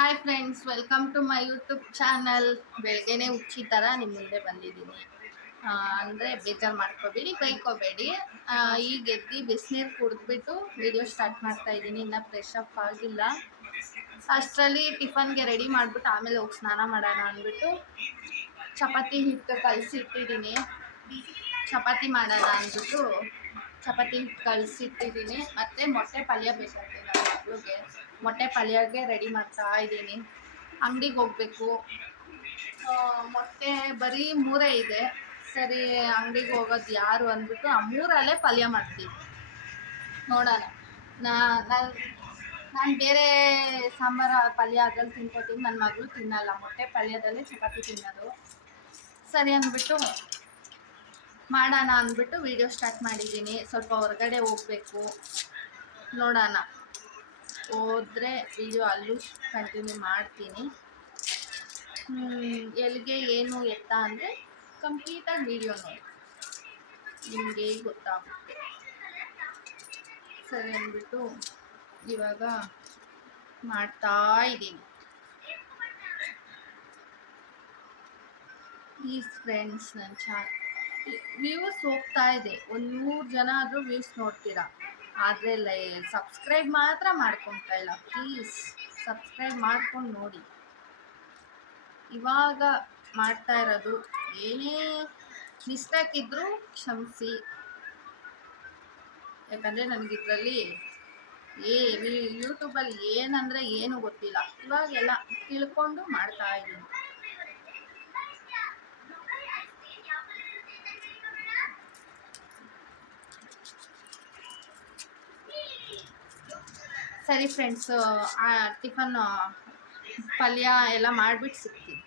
Hi friends, welcome to my YouTube channel. ಬೆಳಗ್ಗೆನೆ ಹುಚ್ಚಿ ಥರ ನಿಮ್ಮ ಮುಂದೆ ಬಂದಿದ್ದೀನಿ. ಅಂದರೆ ಬೇಜಾರು ಮಾಡ್ಕೋಬೇಡಿ, ಬೈಕೋಬೇಡಿ. ಈಗ ಎದ್ದು ಬಿಸಿನೀರು ಕುಡಿದ್ಬಿಟ್ಟು ವಿಡಿಯೋ ಸ್ಟಾರ್ಟ್ ಮಾಡ್ತಾ ಇದ್ದೀನಿ. ಇನ್ನೂ ಫ್ರೆಶ್ ಅಪ್ ಆಗಿಲ್ಲ. ಅಷ್ಟರಲ್ಲಿ ಟಿಫನ್ಗೆ ರೆಡಿ ಮಾಡಿಬಿಟ್ಟು ಆಮೇಲೆ ಹೋಗಿ ಸ್ನಾನ ಮಾಡೋಣ ಅಂದ್ಬಿಟ್ಟು ಚಪಾತಿ ಹಿಟ್ಟು ಕಲಸಿಟ್ಟಿದ್ದೀನಿ. ಚಪಾತಿ ಮಾಡೋಣ ಅಂದ್ಬಿಟ್ಟು ಚಪಾತಿ ಹಿಟ್ಟು ಕಲಸಿಟ್ಟಿದ್ದೀನಿ. ಮತ್ತು ಮೊಟ್ಟೆ ಪಲ್ಯ ಬೇಕಾಗ್ತದೆ ನನ್ನ ಮಗಳಿಗೆ. ಮೊಟ್ಟೆ ಪಲ್ಯಗೆ ರೆಡಿ ಮಾಡ್ತಾ ಇದ್ದೀನಿ. ಅಂಗಡಿಗೆ ಹೋಗಬೇಕು. ಮೊಟ್ಟೆ ಬರೀ 3 ಇದೆ. ಸರಿ, ಅಂಗಡಿಗೆ ಹೋಗೋದು ಯಾರು ಅಂದ್ಬಿಟ್ಟು ಆ 3ರಲ್ಲೇ ಪಲ್ಯ ಮಾಡ್ತೀನಿ. ನೋಡೋಣ. ನಾನು ಬೇರೆ ಸಾಂಬಾರು ಪಲ್ಯ ಅದ್ರಲ್ಲಿ ತಿನ್ಕೋತೀನಿ. ನನ್ನ ಮಗಳು ತಿನ್ನಲ್ಲ, ಮೊಟ್ಟೆ ಪಲ್ಯದಲ್ಲೇ ಚಪಾತಿ ತಿನ್ನೋದು. ಸರಿ ಅಂದ್ಬಿಟ್ಟು ಮಾಡೋಣ ಅಂದ್ಬಿಟ್ಟು ವಿಡಿಯೋ ಸ್ಟಾರ್ಟ್ ಮಾಡಿದ್ದೀನಿ. ಸ್ವಲ್ಪ ಹೊರಗಡೆ ಹೋಗಬೇಕು, ನೋಡೋಣ. ಹೋದರೆ ವಿಡಿಯೋ ಅಲ್ಲೂ ಕಂಟಿನ್ಯೂ ಮಾಡ್ತೀನಿ. ಎಲ್ಲಿಗೆ ಏನು ಎತ್ತ ಅಂದರೆ ಕಂಪ್ಲೀಟಾಗಿ ವಿಡಿಯೋ ನೋಡಿ, ನಿಮಗೆ ಗೊತ್ತಾಗುತ್ತೆ. ಸರಿ ಅಂದ್ಬಿಟ್ಟು ಇವಾಗ ಮಾಡ್ತಾ ಇದ್ದೀನಿ. ಪ್ಲೀಸ್ ಫ್ರೆಂಡ್ಸ್, ನನ್ನ ವ್ಯೂಸ್ ಹೋಗ್ತಾ ಇದೆ. ಒಂದು 100 ಜನ ಆದರೂ ವ್ಯೂಸ್ ನೋಡ್ತೀರಾ, ಆದರೆ ಸಬ್ಸ್ಕ್ರೈಬ್ ಮಾತ್ರ ಮಾಡ್ಕೊತಾ ಇಲ್ಲ. ಪ್ಲೀಸ್ ಸಬ್ಸ್ಕ್ರೈಬ್ ಮಾಡ್ಕೊಂಡು ನೋಡಿ. ಇವಾಗ ಮಾಡ್ತಾ ಇರೋದು. ಏನೇ ಮಿಸ್ಟೇಕ್ ಇದ್ದರೂ ಕ್ಷಮಿಸಿ, ಯಾಕಂದರೆ ನನಗಿದ್ರಲ್ಲಿ ಯೂಟ್ಯೂಬಲ್ಲಿ ಏನಂದರೆ ಏನು ಗೊತ್ತಿಲ್ಲ. ಇವಾಗೆಲ್ಲ ತಿಳ್ಕೊಂಡು ಮಾಡ್ತಾ ಇದ್ದೀನಿ. ಸರಿ ಫ್ರೆಂಡ್ಸು, ಟಿಫನ್ ಪಲ್ಯ ಎಲ್ಲ ಮಾಡಿಬಿಟ್ಟು ಸಿಗ್ತೀನಿ.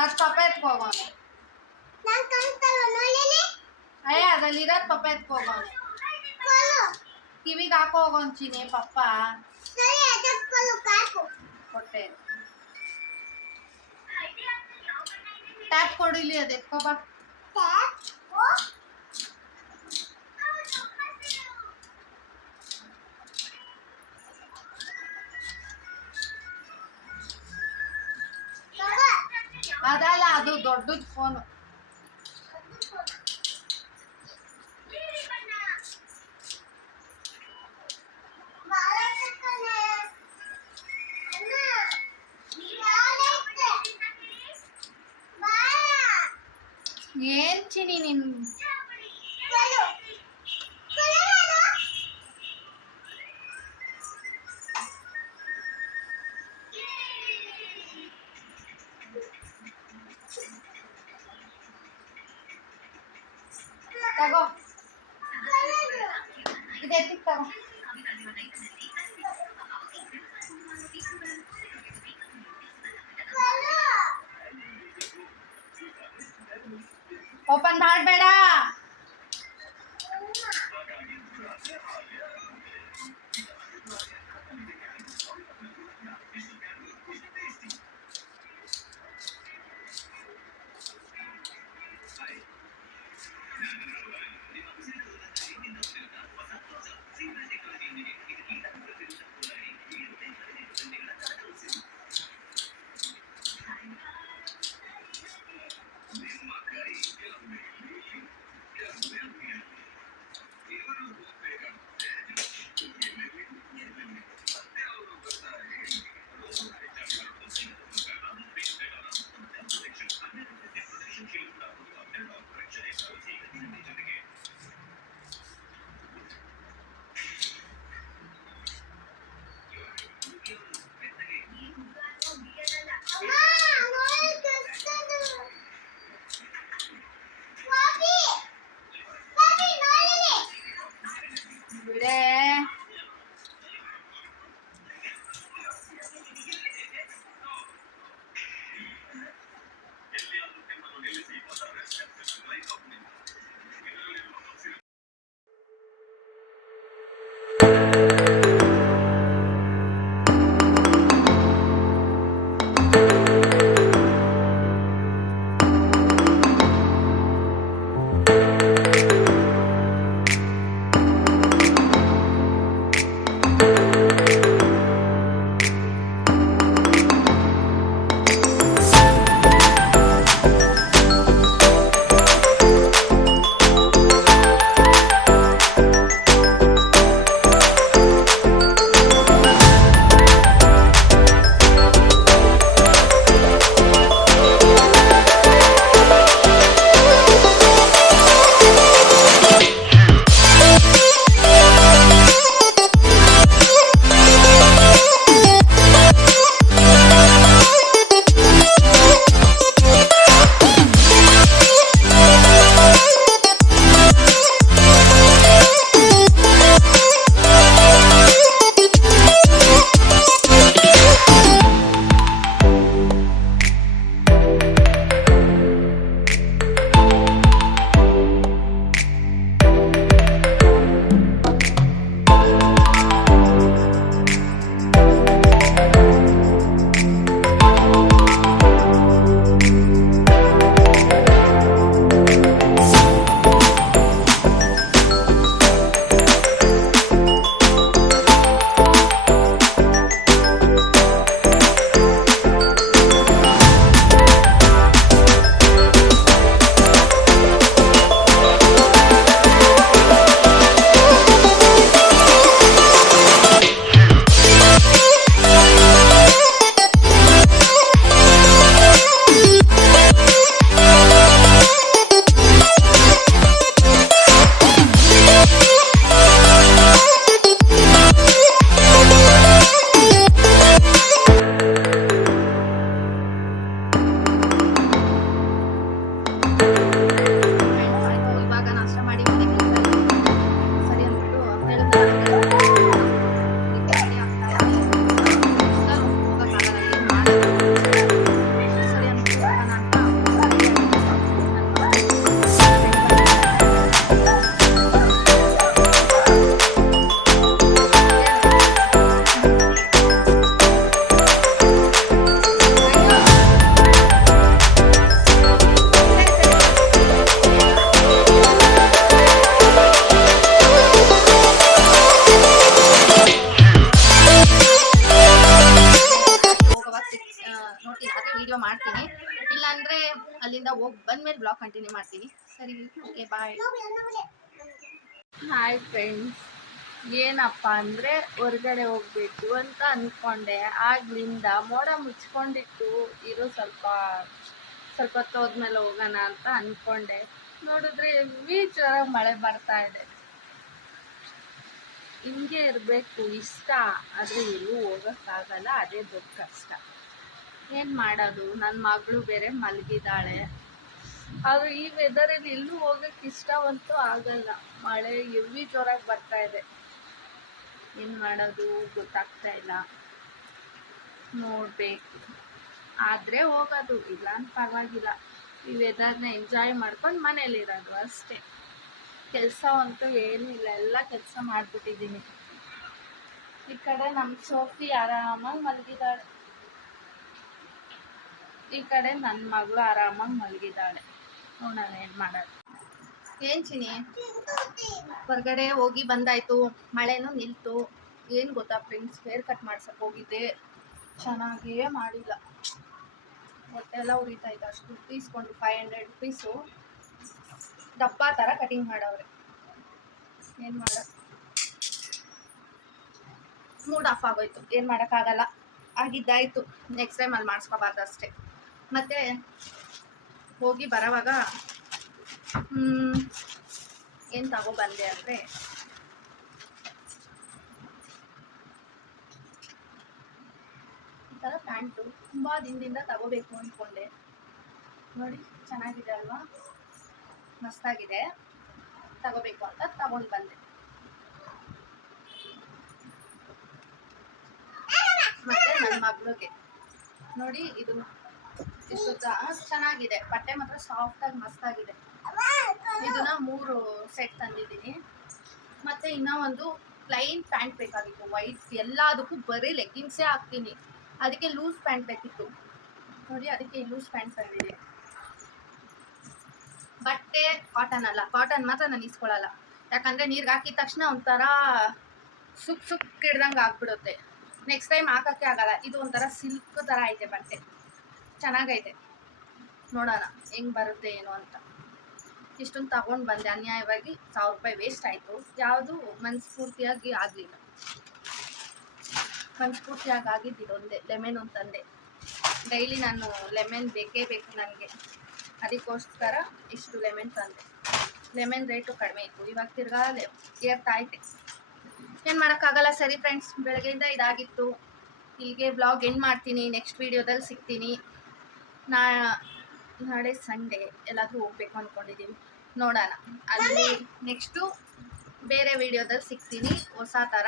ಅದು ಪಪ್ಪ ಎತ್ಕೋಗೋಣ. ಅದರಲ್ಲಿರೋದು ಪಪ್ಪ ಎತ್ಕೋಗೋಣ. ಕಿವಿಗೆ ಹಾಕೋ ಹೋಗೋಂಚಿನಿ ಪಪ್ಪ ಕೊಟ್ಟೆ. ಟ್ಯಾಪ್ ಕೊಡಿಲಿ, ಅದು ಎತ್ಕೋಬಾ. ಅದಲ್ಲ, ಅದು ದೊಡ್ಡದು ಫೋನು. ಏನ್ ಚಿನಿ ನಿನ್ ತಗೋ, ಇದೆ ತಗೋ. ಓಪನ್ ಮಾಡಬೇಡ. ನೋಡ್ತೀನಿ, ಆದರೆ ವಿಡಿಯೋ ಮಾಡ್ತೀನಿ. ಇಲ್ಲಾಂದರೆ ಅಲ್ಲಿಂದ ಹೋಗಿ ಬಂದಮೇಲೆ ಬ್ಲಾಗ್ ಕಂಟಿನ್ಯೂ ಮಾಡ್ತೀನಿ. ಸರಿ, ಓಕೆ, ಬಾಯ್. ಹಾಯ್ ಫ್ರೆಂಡ್ಸ್, ಏನಪ್ಪ ಅಂದರೆ ಹೊರಗಡೆ ಹೋಗಬೇಕು ಅಂತ ಅಂದ್ಕೊಂಡೆ. ಆಗ್ಲಿಂದ ಮೋಡ ಮುಚ್ಕೊಂಡಿತ್ತು, ಇರೋ ಸ್ವಲ್ಪ ಹೊತ್ತು ಹೋದ್ಮೇಲೆ ಹೋಗೋಣ ಅಂತ ಅಂದ್ಕೊಂಡೆ. ನೋಡಿದ್ರೆ ಹೆವಿ ಜೋರಾಗಿ ಮಳೆ ಬರ್ತಾ ಇದೆ. ಹಿಂಗೆ ಇರಬೇಕು ಇಷ್ಟ, ಆದರೆ ಎಲ್ಲೂ ಹೋಗೋಕ್ಕಾಗಲ್ಲ, ಅದೇ ದೊಡ್ಡ ಕಷ್ಟ. ಏನು ಮಾಡೋದು, ನನ್ನ ಮಗಳು ಬೇರೆ ಮಲಗಿದ್ದಾಳೆ. ಆದರೆ ಈ ವೆದರಲ್ಲಿ ಎಲ್ಲೂ ಹೋಗೋಕ್ಕೆ ಇಷ್ಟವಂತೂ ಆಗಲ್ಲ. ಮಳೆ ಹೆವಿ ಜೋರಾಗಿ ಬರ್ತಾ ಇದೆ. ಏನು ಮಾಡೋದು ಗೊತ್ತಾಗ್ತಾ ಇಲ್ಲ. ನೋಡಬೇಕು, ಆದರೆ ಹೋಗೋದು, ಇಲ್ಲ ಅಂತ ಪರವಾಗಿಲ್ಲ. ಈ ವೆದರ್ನ ಎಂಜಾಯ್ ಮಾಡ್ಕೊಂಡು ಮನೇಲಿರೋದು ಅಷ್ಟೇ. ಕೆಲಸ ಅಂತೂ ಏನೂ ಇಲ್ಲ, ಎಲ್ಲ ಕೆಲಸ ಮಾಡಿಬಿಟ್ಟಿದ್ದೀನಿ. ಈ ಕಡೆ ನಮ್ಮ ಸೋಫಿ ಆರಾಮಾಗಿ ಮಲಗಿದ್ದಾಳೆ, ಈ ಕಡೆ ನನ್ನ ಮಗಳು ಆರಾಮಾಗಿ ಮಲಗಿದ್ದಾಳೆ. ನೋಡೋಣ ಏನು ಮಾಡೋದು. ಏನು ಚಿನಿ, ಹೊರಗಡೆ ಹೋಗಿ ಬಂದಾಯಿತು, ಮಳೆನೂ ನಿಲ್ತು. ಏನು ಗೊತ್ತಾ ಫ್ರೆಂಡ್ಸ್, ಹೇರ್ ಕಟ್ ಮಾಡ್ಸಕ್ಕೆ ಹೋಗಿದ್ದೆ, ಚೆನ್ನಾಗೇ ಮಾಡಿಲ್ಲ. ಹೊಟ್ಟೆಲ್ಲ ಉರಿತಾ ಇತ್ತು. ಅಷ್ಟು ದುಡ್ಡು ಇಸ್ಕೊಂಡು 500 ರುಪೀಸು ಡಬ್ಬ ಥರ ಕಟಿಂಗ್ ಮಾಡವ್ರೆ. ಏನು ಮಾಡೋದು, ಮೂಡ್ ಆಫ್ ಆಗೋಯ್ತು. ಏನು ಮಾಡೋಕ್ಕಾಗಲ್ಲ, ಆಗಿದ್ದಾಯಿತು. ನೆಕ್ಸ್ಟ್ ಟೈಮ್ ಅಲ್ಲಿ ಮಾಡಿಸ್ಕೋಬಾರ್ದು ಅಷ್ಟೇ. ಮತ್ತು ಹೋಗಿ ಬರೋವಾಗ ಏನು ತಗೊಬಂದೆ ಅಂದರೆ, ಈ ಥರ ಪ್ಯಾಂಟು ತುಂಬ ದಿನದಿಂದ ತಗೋಬೇಕು ಅಂದ್ಕೊಂಡೆ. ನೋಡಿ ಚೆನ್ನಾಗಿದೆ ಅಲ್ವಾ, ಮಸ್ತಾಗಿದೆ, ತಗೋಬೇಕು ಅಂತ ತಗೊಂಡು ಬಂದೆ. ಮತ್ತು ನನ್ನ ಮಗಳಿಗೆ ನೋಡಿ, ಇದು ಎಷ್ಟು ಚೆನ್ನಾಗಿದೆ, ಬಟ್ಟೆ ಮಾತ್ರ ಸಾಫ್ಟಾಗಿ ಮಸ್ತಾಗಿದೆ. ಇದನ್ನ 3 ಸೆಟ್ ತಂದಿದ್ದೀನಿ. ಮತ್ತು ಇನ್ನೂ ಒಂದು ಪ್ಲೈನ್ ಪ್ಯಾಂಟ್ ಬೇಕಾಗಿತ್ತು, ವೈಟ್. ಎಲ್ಲದಕ್ಕೂ ಬರೀ ಲೆಗ್ಗಿನ್ಸೇ ಹಾಕ್ತೀನಿ, ಅದಕ್ಕೆ ಲೂಸ್ ಪ್ಯಾಂಟ್ ಬೇಕಿತ್ತು. ನೋಡಿ, ಅದಕ್ಕೆ ಲೂಸ್ ಪ್ಯಾಂಟ್ ತಂದಿದ್ದೀನಿ. ಬಟ್ಟೆ ಕಾಟನ್ ಅಲ್ಲ, ಕಾಟನ್ ಮಾತ್ರ ನಾನು ಇಸ್ಕೊಳ್ಳಲ್ಲ. ಯಾಕಂದರೆ ನೀರಿಗೆ ಹಾಕಿದ ತಕ್ಷಣ ಒಂಥರ ಸುಕ್ ಹಿಡ್ದಂಗೆ ಆಗ್ಬಿಡುತ್ತೆ. ನೆಕ್ಸ್ಟ್ ಟೈಮ್ ಹಾಕೋಕ್ಕೆ ಆಗಲ್ಲ. ಇದು ಒಂಥರ ಸಿಲ್ಕ್ ಥರ ಐತೆ ಬಟ್ಟೆ, ಚೆನ್ನಾಗೈತೆ. ನೋಡೋಣ ಹೆಂಗೆ ಬರುತ್ತೆ ಏನು ಅಂತ. ಇಷ್ಟೊಂದು ತಗೊಂಡು ಬಂದೆ, ಅನ್ಯಾಯವಾಗಿ 1000 ರೂಪಾಯಿ ವೇಸ್ಟ್ ಆಯಿತು. ಯಾವುದು ಮನಸ್ಫೂರ್ತಿಯಾಗಿ ಆಗಲಿಲ್ಲ. ಮನಸ್ಫೂರ್ತಿಯಾಗಿ ಆಗಿದ್ದು ಒಂದೇ, ಲೆಮನ್ ಒಂದು ತಂದೆ. ಡೈಲಿ ನಾನು ಲೆಮನ್ ಬೇಕೇ ಬೇಕು ನನಗೆ, ಅದಕ್ಕೋಸ್ಕರ ಇಷ್ಟು ಲೆಮನ್ ತಂದೆ. ಲೆಮನ್ ರೇಟು ಕಡಿಮೆ ಇತ್ತು, ಇವಾಗ ತಿರ್ಗಾ ಏರ್ತಾ ಐತೆ. ಏನು ಮಾಡೋಕ್ಕಾಗಲ್ಲ. ಸರಿ ಫ್ರೆಂಡ್ಸ್, ಬೆಳಗ್ಗೆಯಿಂದ ಇದಾಗಿತ್ತು. ಇಲ್ಲಿಗೆ ಬ್ಲಾಗ್ ಎಂಡ್ ಮಾಡ್ತೀನಿ. ನೆಕ್ಸ್ಟ್ ವೀಡಿಯೋದಲ್ಲಿ ಸಿಗ್ತೀನಿ. ನಾಳೆ ಸಂಡೇ ಎಲ್ಲಾದರೂ ಹೋಗ್ಬೇಕು ಅಂದ್ಕೊಂಡಿದ್ದೀವಿ, ನೋಡೋಣ. ಅಲ್ಲಿ ನೆಕ್ಸ್ಟು ಬೇರೆ ವೀಡಿಯೋದಲ್ಲಿ ಸಿಗ್ತೀನಿ, ಹೊಸ ಥರ.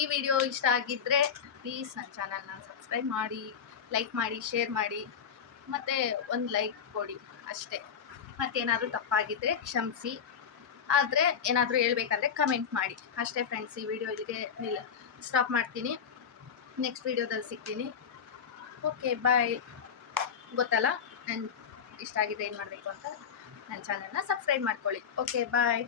ಈ ವಿಡಿಯೋ ಇಷ್ಟ ಆಗಿದ್ದರೆ ಪ್ಲೀಸ್ ನನ್ನ ಚಾನಲ್ನ ಸಬ್ಸ್ಕ್ರೈಬ್ ಮಾಡಿ, ಲೈಕ್ ಮಾಡಿ, ಶೇರ್ ಮಾಡಿ, ಮತ್ತು ಒಂದು ಲೈಕ್ ಕೊಡಿ ಅಷ್ಟೇ. ಮತ್ತೇನಾದರೂ ತಪ್ಪಾಗಿದ್ದರೆ ಕ್ಷಮಿಸಿ. ಆದರೆ ಏನಾದರೂ ಹೇಳ್ಬೇಕಂದ್ರೆ ಕಮೆಂಟ್ ಮಾಡಿ ಅಷ್ಟೇ ಫ್ರೆಂಡ್ಸ್. ಈ ವಿಡಿಯೋ ಇಲ್ಲಿಗೆ ಸ್ಟಾಪ್ ಮಾಡ್ತೀನಿ. ನೆಕ್ಸ್ಟ್ ವೀಡಿಯೋದಲ್ಲಿ ಸಿಗ್ತೀನಿ. ಓಕೆ, ಬಾಯ್. ಗೊತ್ತಲ್ಲ ನನ್ನ ಇಷ್ಟ ಆಗಿದೆ ಏನು ಮಾಡಬೇಕು ಅಂತ. ನನ್ನ ಚಾನಲ್ನ ಸಬ್ಸ್ಕ್ರೈಬ್ ಮಾಡ್ಕೊಳ್ಳಿ. ಓಕೆ, ಬಾಯ್.